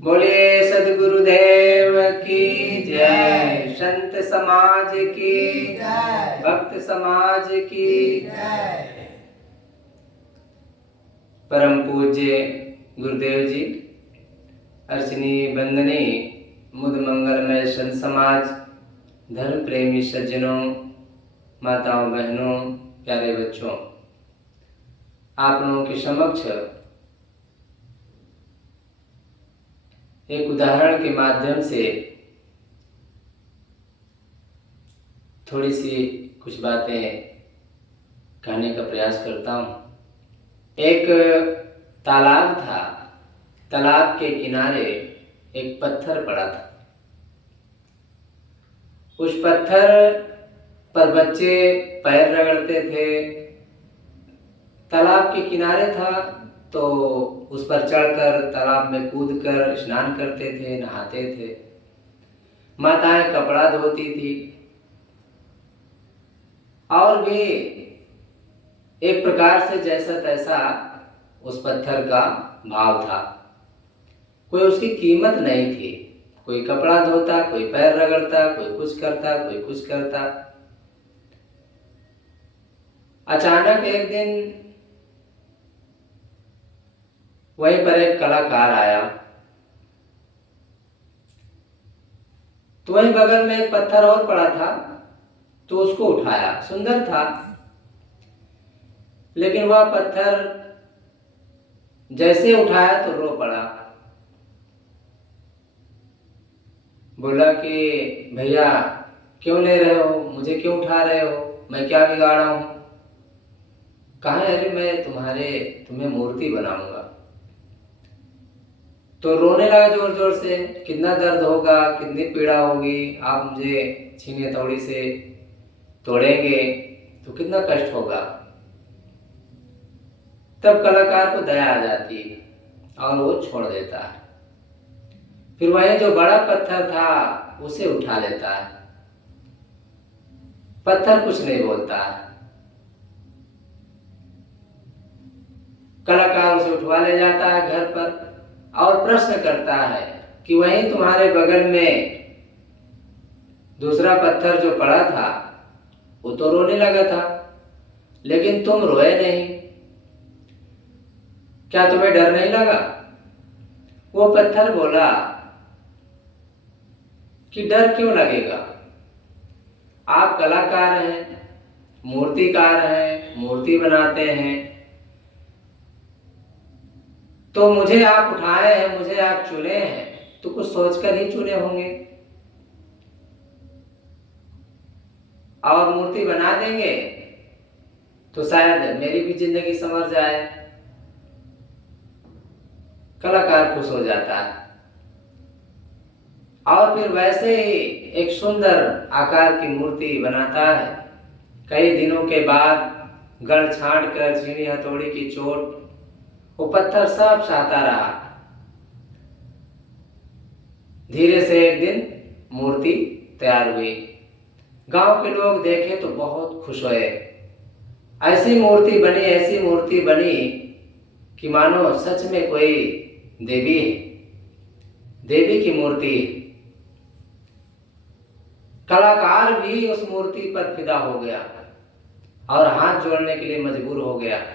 बोलिए सद्गुरुदेव की जय, संत समाज की जय, भक्त समाज की जय। परम पूज्य गुरुदेव जी, अर्चनी बंदनी मुद मंगलमय संत समाज, धर्म प्रेमी सज्जनों, माताओं बहनों, प्यारे बच्चों, आप लोगों के समक्ष एक उदाहरण के माध्यम से थोड़ी सी कुछ बातें कहने का प्रयास करता हूँ। एक तालाब था, तालाब के किनारे एक पत्थर पड़ा था। उस पत्थर पर बच्चे पैर रगड़ते थे। तालाब के किनारे था तो उस पर चढ़कर तालाब में कूदकर स्नान करते थे, नहाते थे। माताएं कपड़ा धोती थी और भी एक प्रकार से जैसा तैसा उस पत्थर का भाव था। कोई उसकी कीमत नहीं थी। कोई कपड़ा धोता, कोई पैर रगड़ता, कोई कुछ करता, कोई कुछ करता। अचानक एक दिन वहीं पर एक कलाकार आया। तो वहीं बगल में एक पत्थर और पड़ा था तो उसको उठाया। सुंदर था, लेकिन वह पत्थर जैसे उठाया तो रो पड़ा। बोला कि भैया क्यों ले रहे हो, मुझे क्यों उठा रहे हो, मैं क्या बिगाड़ा हूं? कहा अरे मैं तुम्हें मूर्ति बनाऊंगा। तो रोने लगा जोर जोर से। कितना दर्द होगा, कितनी पीड़ा होगी, आप मुझे छीनी हथौड़ी से तोड़ेंगे तो कितना कष्ट होगा। तब कलाकार को दया आ जाती और वो छोड़ देता है। फिर वही जो बड़ा पत्थर था उसे उठा लेता है। पत्थर कुछ नहीं बोलता है। कलाकार उसे उठवा ले जाता है घर पर और प्रश्न करता है कि वहीं तुम्हारे बगल में दूसरा पत्थर जो पड़ा था वो तो रोने लगा था, लेकिन तुम रोए नहीं, क्या तुम्हें डर नहीं लगा? वो पत्थर बोला कि डर क्यों लगेगा, आप कलाकार हैं, मूर्तिकार हैं, मूर्ति बनाते हैं, तो मुझे आप उठाए हैं, मुझे आप चुने हैं तो कुछ सोचकर ही चुने होंगे और मूर्ति बना देंगे तो शायद मेरी भी जिंदगी संवर जाए। कलाकार खुश हो जाता है और फिर वैसे ही एक सुंदर आकार की मूर्ति बनाता है। कई दिनों के बाद गढ़ छांट कर छीनी हथौड़ी की चोट वो पत्थर सब सहता रहा। धीरे से एक दिन मूर्ति तैयार हुई। गांव के लोग देखे तो बहुत खुश हुए। ऐसी मूर्ति बनी, ऐसी मूर्ति बनी कि मानो सच में कोई देवी की मूर्ति। कलाकार भी उस मूर्ति पर फिदा हो गया और हाथ जोड़ने के लिए मजबूर हो गया।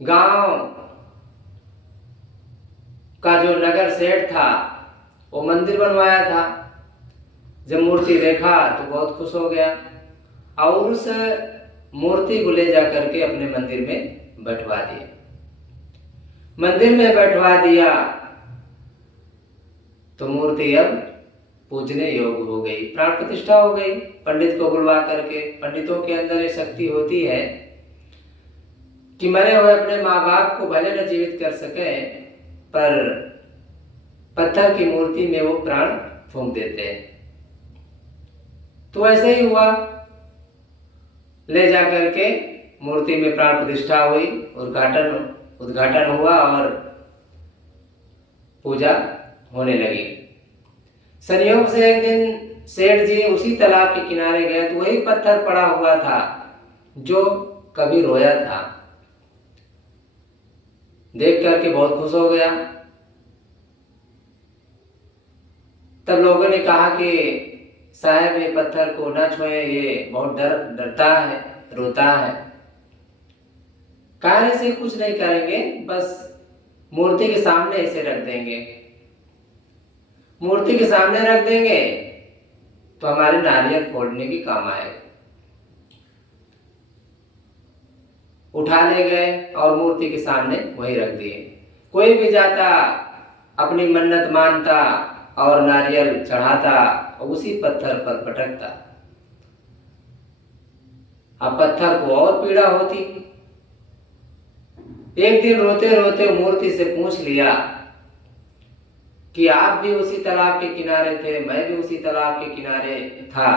गांव का जो नगर सेठ था वो मंदिर बनवाया था। जब मूर्ति देखा तो बहुत खुश हो गया और उस मूर्ति को ले जा करके अपने मंदिर में बैठवा दिया। मंदिर में बैठवा दिया तो मूर्ति अब पूजने योग्य हो गई, प्राण प्रतिष्ठा हो गई। पंडित को बुलवा करके, पंडितों के अंदर एक शक्ति होती है कि मरे हुए अपने माँ बाप को भले न जीवित कर सके पर पत्थर की मूर्ति में वो प्राण फूंक देते हैं। तो ऐसे ही हुआ, ले जा करके मूर्ति में प्राण प्रतिष्ठा हुई, उद्घाटन हुआ और पूजा होने लगी। संयोग से एक दिन सेठ जी उसी तालाब के किनारे गए तो वही पत्थर पड़ा हुआ था जो कभी रोया था। देख करके बहुत खुश हो गया तब लोगों ने कहा कि साहब ये पत्थर को न छुए, ये बहुत डरता है, रोता है। कहा ऐसे कुछ नहीं करेंगे, बस मूर्ति के सामने इसे रख देंगे। मूर्ति के सामने रख देंगे तो हमारे नारियल फोड़ने के काम आएगा। उठा ले गए और मूर्ति के सामने वही रख दिए। कोई भी जाता, अपनी मन्नत मानता और नारियल चढ़ाता और उसी पत्थर पर पटकता। अब पत्थर को और पीड़ा होती। एक दिन रोते रोते मूर्ति से पूछ लिया कि आप भी उसी तालाब के किनारे थे, मैं भी उसी तालाब के किनारे था,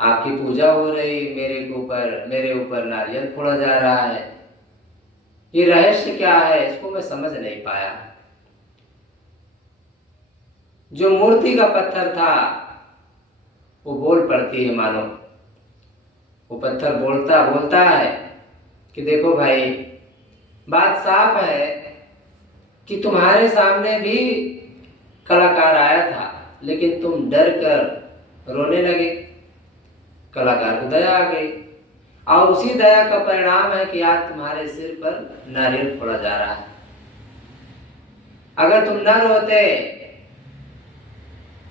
आपकी पूजा हो रही, मेरे ऊपर नारियल फोड़ा जा रहा है, ये रहस्य क्या है? इसको मैं समझ नहीं पाया। जो मूर्ति का पत्थर था वो बोल पड़ती है, मानो वो पत्थर बोलता है कि देखो भाई, बात साफ है कि तुम्हारे सामने भी कलाकार आया था, लेकिन तुम डर कर रोने लगे। कलाकार को दया आ गई और उसी दया का परिणाम है कि आज तुम्हारे सिर पर नारियल फोड़ा जा रहा है। अगर तुम न रोते,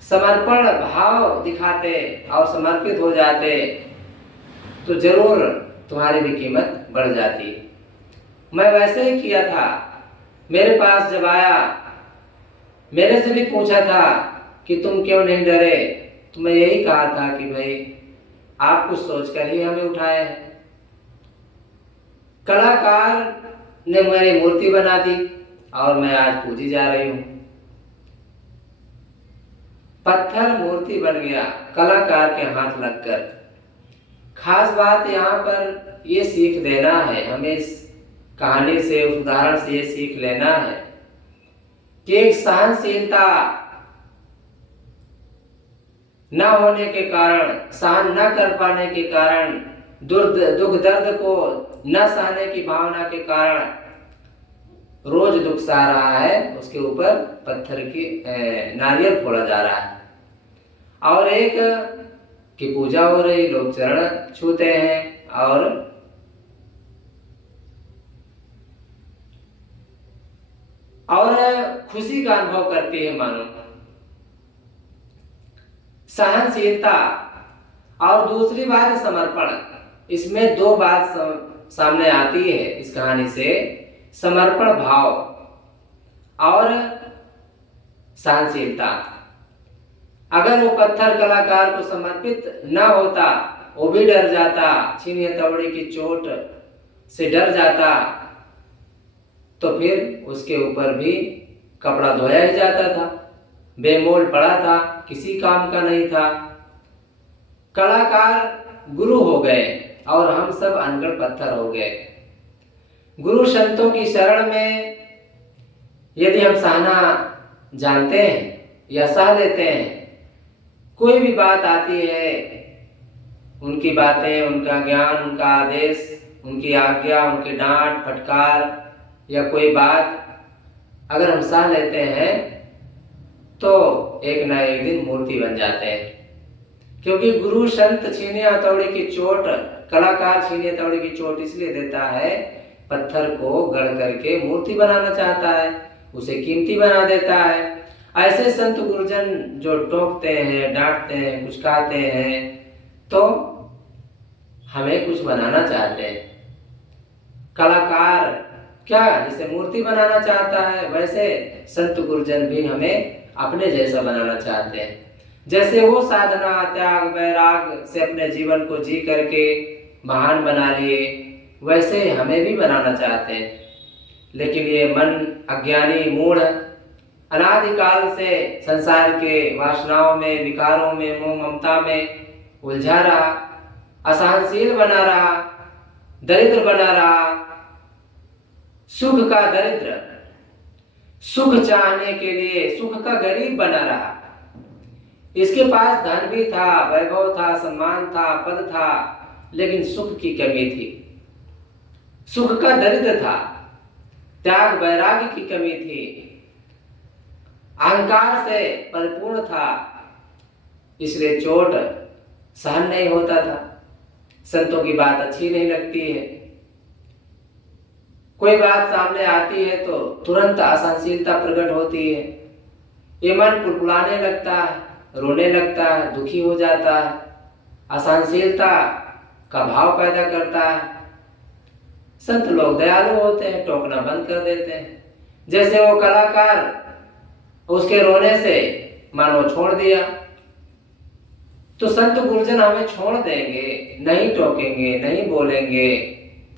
समर्पण भाव दिखाते और समर्पित हो जाते तो जरूर तुम्हारी भी कीमत बढ़ जाती। मैं वैसे ही किया था। मेरे पास जब आया, मेरे से भी पूछा था कि तुम क्यों नहीं डरे, तो मैं यही कहा था कि भाई आप कुछ सोचकर ही हमें उठाए हैं। कलाकार ने मेरी मूर्ति बना दी और मैं आज पूजी जा रही हूं। पत्थर मूर्ति बन गया कलाकार के हाथ लगकर। खास बात यहाँ पर ये सीख देना है हमें, इस कहानी से, उस उदाहरण से ये सीख लेना है कि एक सहनशीलता न होने के कारण, सहन न कर पाने के कारण, दुख दर्द को न सहने की भावना के कारण रोज दुख सह रहा है, उसके ऊपर पत्थर की नारियल फोड़ा जा रहा है। और एक की पूजा हो रही, लोग चरण छूते हैं और खुशी का अनुभव करती है। मानो सहनशीलता और दूसरी बात समर्पण, इसमें दो बात सामने आती है इस कहानी से, समर्पण भाव और सहनशीलता। अगर वो पत्थर कलाकार को समर्पित न होता, वो भी डर जाता, छीनी हथौड़ी की चोट से डर जाता, तो फिर उसके ऊपर भी कपड़ा धोया ही जाता था, बेमोल पड़ा था, किसी काम का नहीं था। कलाकार गुरु हो गए और हम सब अनगढ़ पत्थर हो गए। गुरु संतों की शरण में यदि हम सहना जानते हैं या सह लेते हैं, कोई भी बात आती है, उनकी बातें, उनका ज्ञान, उनका आदेश, उनकी आज्ञा, उनकी डांट फटकार या कोई बात अगर हम सह लेते हैं तो एक ना एक दिन मूर्ति बन जाते हैं। क्योंकि गुरु संत छीने हथौड़ी की चोट, कलाकार छीने हथौड़ी की चोट इसलिए देता है, पत्थर को गढ़ करके मूर्ति बनाना चाहता है, उसे कीमती बना देता है। ऐसे संत गुरुजन जो टोकते हैं, डांटते हैं, कुछ कहते हैं, तो हमें कुछ बनाना चाहते हैं। कलाकार क्या जैसे मूर्ति बनाना चाहता है, वैसे संत गुरुजन भी हमें अपने जैसा बनाना चाहते हैं। जैसे वो साधना, त्याग, वैराग से अपने जीवन को जी करके महान बना लिए, वैसे हमें भी बनाना चाहते हैं। लेकिन ये मन अज्ञानी, मूढ़, अनादिकाल से संसार के वासनाओं में, विकारों में, मोह ममता में उलझा रहा, असहनशील बना रहा, दरिद्र बना रहा, सुख का दरिद्र, सुख चाहने के लिए सुख का गरीब बना रहा। इसके पास धन भी था, वैभव था, सम्मान था, पद था, लेकिन सुख की कमी थी, सुख का दरिद्र था, त्याग वैराग्य की कमी थी। अहंकार से परिपूर्ण था, इसलिए चोट सहन नहीं होता था। संतों की बात अच्छी नहीं लगती है, कोई बात सामने आती है तो तुरंत असहनशीलता प्रकट होती है, ये मन पुलपुलाने लगता है, रोने लगता है, दुखी हो जाता है, असहनशीलता का भाव पैदा करता है। संत लोग दयालु होते हैं, टोकना बंद कर देते हैं। जैसे वो कलाकार, उसके रोने से मानो छोड़ दिया, तो संत गुरुजन हमें छोड़ देंगे, नहीं टोकेंगे, नहीं बोलेंगे,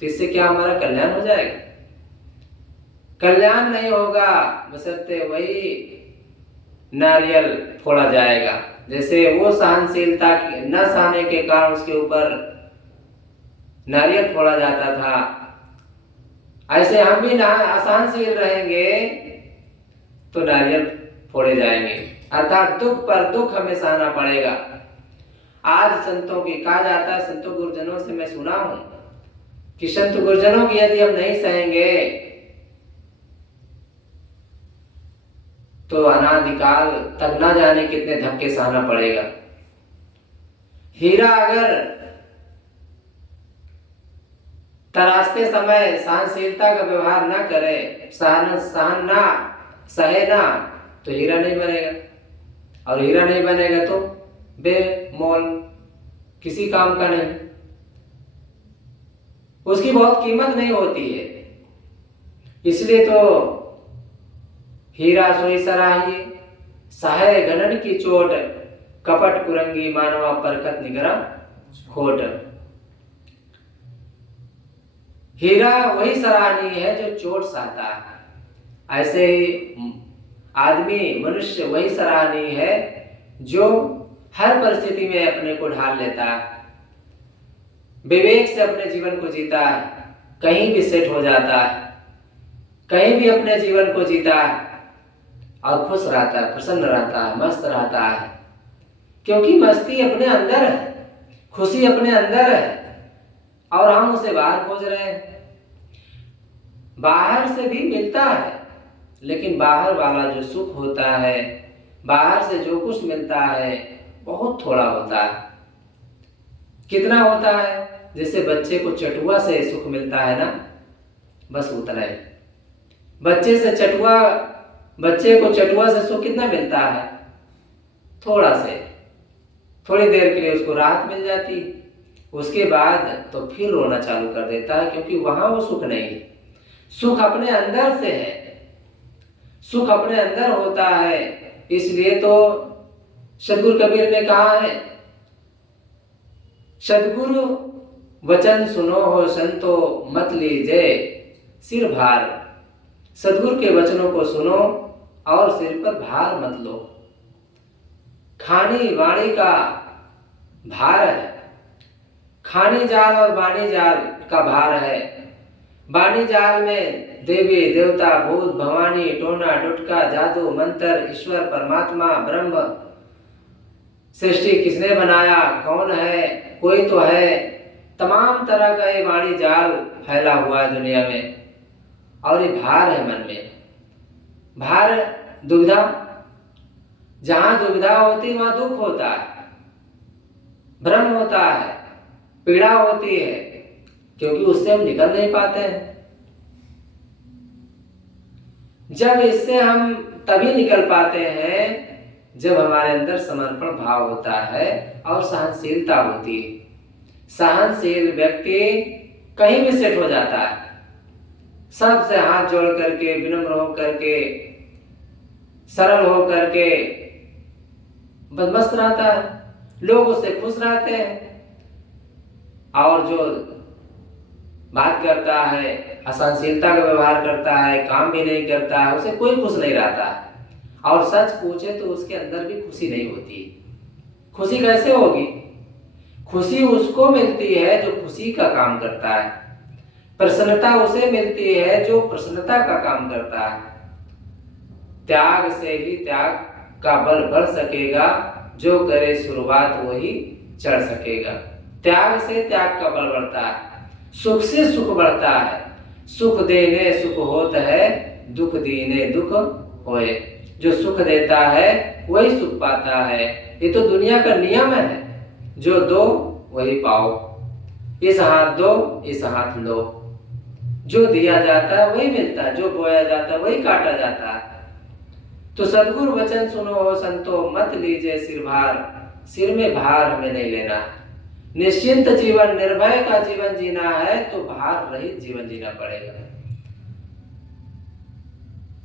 तो इससे क्या हमारा कल्याण हो जाएगा? कल्याण नहीं होगा, बशर्ते वही नारियल फोड़ा जाएगा। जैसे वो सहनशीलता न सहने के कारण उसके ऊपर नारियल फोड़ा जाता था, ऐसे हम भी असहनशील रहेंगे तो नारियल फोड़े जाएंगे, अर्थात दुख पर दुख हमें सहना पड़ेगा। आज संतों की कहा जाता है, संतों गुरुजनों से मैं सुना हूं कि संत गुरुजनों की यदि हम नहीं सहेंगे तो अनादिकाल तक ना जाने कितने धक्के सहना पड़ेगा। हीरा अगर तराशते समय सहनशीलता का व्यवहार ना करे, सहन ना सहे ना, तो हीरा नहीं बनेगा, और हीरा नहीं बनेगा तो बेमोल, किसी काम का नहीं, उसकी बहुत कीमत नहीं होती है। इसलिए तो हीरा सोई सराही, सहे गणन की चोट, कपट कुरंगी मानवा परखत निगरा खोट। हीरा वही सराहनीय है जो चोट सहता है, ऐसे ही आदमी मनुष्य वही सराहनीय है जो हर परिस्थिति में अपने को ढाल लेता है, विवेक से अपने जीवन को जीता है, कहीं भी सेट हो जाता है, कहीं भी अपने जीवन को जीता है और खुश रहता है, प्रसन्न रहता है, मस्त रहता है, क्योंकि मस्ती अपने अंदर है, खुशी अपने अंदर है, और हम उसे बाहर खोज रहे हैं। बाहर से भी मिलता है, लेकिन बाहर वाला जो सुख होता है, बाहर से जो कुछ मिलता है, बहुत थोड़ा होता है। कितना होता है? जैसे बच्चे को चटुआ से सुख मिलता है ना, बस उतना ही। बच्चे को चटुआ से सुख कितना मिलता है? थोड़ा से, थोड़ी देर के लिए उसको राहत मिल जाती, उसके बाद तो फिर रोना चालू कर देता है, क्योंकि वहां वो सुख नहीं है। सुख अपने अंदर से है, सुख अपने अंदर होता है। इसलिए तो सदगुरु कबीर ने कहा है, सदगुरु वचन सुनो हो संतो मत लीजे सिर भार। सदगुरु के वचनों को सुनो और सिर पर भार मत लो। खानी वाणी का भार है, खानी जाल और वाणी जाल का भार है। वाणी जाल में देवी देवता भूत भवानी टोना टुटका जादू मंत्र ईश्वर परमात्मा ब्रह्म, सृष्टि किसने बनाया, कौन है, कोई तो है, तमाम तरह का ये वाणी जाल फैला हुआ है दुनिया में, और ये भार है मन में। भार दुविधा, जहां दुविधा होती वहां दुख होता है, भ्रम होता है, पीड़ा होती है, क्योंकि उससे हम निकल नहीं पाते हैं। जब इससे हम तभी निकल पाते हैं जब हमारे अंदर समर्पण भाव होता है और सहनशीलता होती है। सहनशील व्यक्ति कहीं भी सेट हो जाता है, सबसे हाथ जोड़ करके, विनम्र हो करके, सरल हो करके बदमस्त रहता है, लोग उससे खुश रहते हैं। और जो बात करता है, असहनशीलता का व्यवहार करता है, काम भी नहीं करता है, उसे कोई खुश नहीं रहता है। और सच पूछे तो उसके अंदर भी खुशी नहीं होती। खुशी कैसे होगी? खुशी उसको मिलती है जो खुशी का काम करता है, प्रसन्नता उसे मिलती है जो प्रसन्नता का काम करता है। त्याग से ही त्याग का बल बढ़ सकेगा, जो करे शुरुआत वही चढ़ सकेगा। त्याग से त्याग का बल बढ़ता है, सुख से सुख बढ़ता है। सुख देने सुख होत है, दुख दीने दुख होए। जो सुख देता है वही सुख पाता है। ये तो दुनिया का नियम है, जो दो वही पाओ। इस हाथ दो, इस हाथ लो। जो दिया जाता है वही मिलता है, जो बोया जाता है वही काटा जाता है। तो सद्गुरु वचन सुनो हो संतो, मत लीजिए सिर भार। सिर में भार हमें नहीं लेना। निश्चिंत जीवन, निर्भय का जीवन जीना है तो भार रहित जीवन जीना पड़ेगा।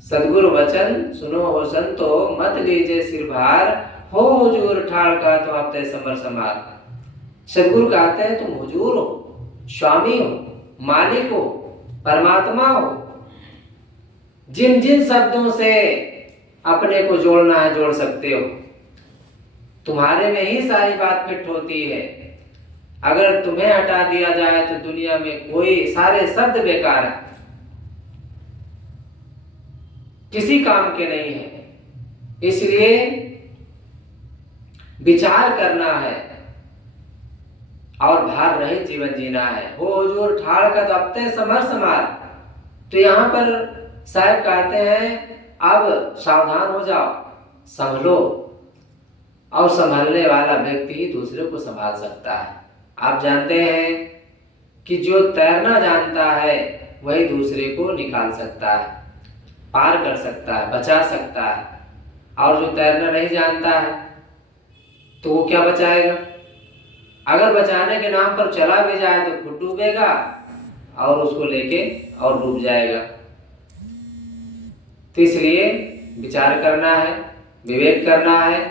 सद्गुरु वचन सुनो हो संतो, मत लीजिए सिर भार। हो हुजूर ठाड़ का तो आप तय समर समार। सद्गुरु कहते हैं तुम हुजूर हो, स्वामी हो, मालिक हो, परमात्मा हो। जिन जिन शब्दों से अपने को जोड़ना है जोड़ सकते हो। तुम्हारे में ही सारी बात फिट होती है। अगर तुम्हें हटा दिया जाए तो दुनिया में कोई सारे शब्द बेकार है, किसी काम के नहीं है। इसलिए विचार करना है और भार रहित जीवन जीना है। हो हुजूर ठाड़ का तो अब तय समर समार। तो यहाँ पर साहब कहते हैं अब सावधान हो जाओ, संभलो। और संभलने वाला व्यक्ति ही दूसरे को संभाल सकता है। आप जानते हैं कि जो तैरना जानता है वही दूसरे को निकाल सकता है, पार कर सकता है, बचा सकता है। और जो तैरना नहीं जानता है तो वो क्या बचाएगा? अगर बचाने के नाम पर चला भी जाए तो खुद डूबेगा और उसको लेके और डूब जाएगा। तो इसलिए विचार करना है, विवेक करना है,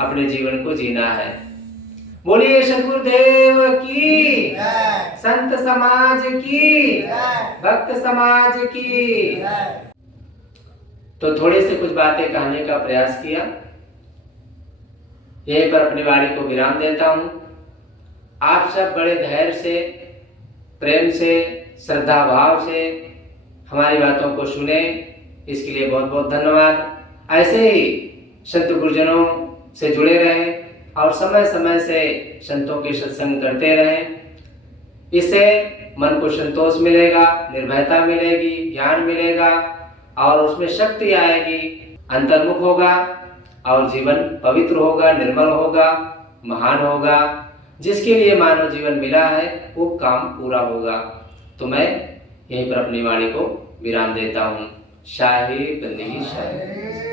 अपने जीवन को जीना है। बोलिए सद्गुरुदेव की, संत समाज की, भक्त समाज की। तो थोड़ी सी कुछ बातें कहने का प्रयास किया। यहीं पर अपनी वाणी को विराम देता हूं। आप सब बड़े धैर्य से, प्रेम से, श्रद्धा भाव से हमारी बातों को सुने, इसके लिए बहुत बहुत धन्यवाद। ऐसे ही संत गुरुजनों से जुड़े रहें और समय समय से संतों के सत्संग करते रहें। इससे मन को संतोष मिलेगा, निर्भयता मिलेगी, ज्ञान मिलेगा और उसमें शक्ति आएगी, अंतर्मुख होगा और जीवन पवित्र होगा, निर्मल होगा, महान होगा। जिसके लिए मानव जीवन मिला है वो काम पूरा होगा। तो मैं यहीं पर अपनी वाणी को विराम देता हूँ। शाही बंदी शाही।